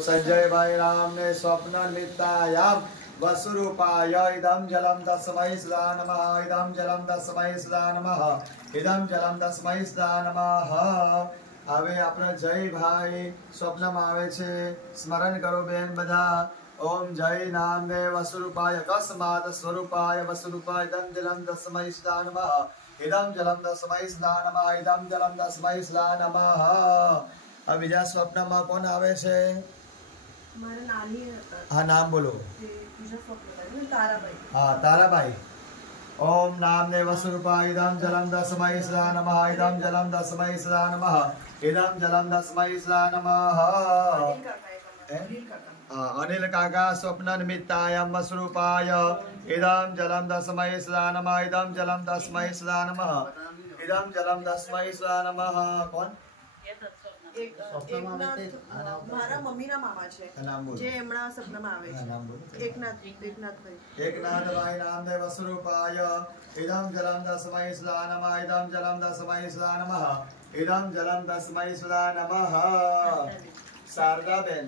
संजय भाई राम ने स्वप्न निमित्तायाम वसुरूपाय इदं जलम तस्मै सदा नमः। इदं जलम तस्मै सदा नमः। इदं जलम तस्मै सदा नमः। હવે આપણો જય ભાઈ સ્વપ્નમાં આવે છે, સ્મરણ કરો બેન બધા। ઓમ જય નામદેવ સ્વરૂપાય અકસ્માત સ્વરૂપાય વસ્વરૂપાય ઇદં જલમ તસ્मै સદા નમઃ। ઇદં જલમ તસ્मै સદા નમઃ। ઇદં જલમ તસ્मै સદા નમઃ। હવે બીજા સ્વપ્નમાં કોણ આવે છે? મારા નાની હતા। હા, નામ બોલો। બીજા સ્વપ્ન તારાબાઈ। હા, તારાબાઈ। ओम नामदेव स्वरूपाय इदं जलम तस्मै सदा नमः। इदं जलम तस्मै सदा नमः। इदं जलम तस्मै सदा नमः। अनिल काका स्वप्न निमित्तायं स्वरूपाय इदं जलम तस्मै सदा नमः। इदं जलम तस्मै सदा नमः। इदं जलम तस्मै सदा नमः। कौन? મારા મમ્મીના મામા છે જે એમના સપનામાં આવે છે। એકનાથભાઈ નામદેવ સ્વરૂપાય ઇદં જલમ તસ્मै સદા નમઃ। ઇદં જલમ તસ્मै સદા નમઃ। ઇદં જલમ તસ્मै સદા નમઃ। શારદાબેન,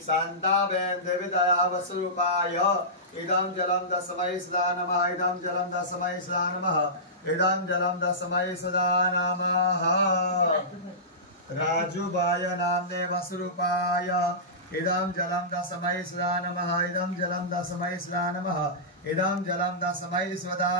શાંતાબેન દેવી દયા સ્વરૂપાય ઇદં જલમ તસ્मै સદા નમઃ। ઇદં જલમ તસ્मै સદા નમઃ। ઇદં જલમ તસ્मै સદા નમઃ। राजूबाय नामदेव स्वरूपाय इदं जलम तस्मै सदा नमः। इदं जलम तस्मै सदा नमः। इदं जलम तस्मै सदा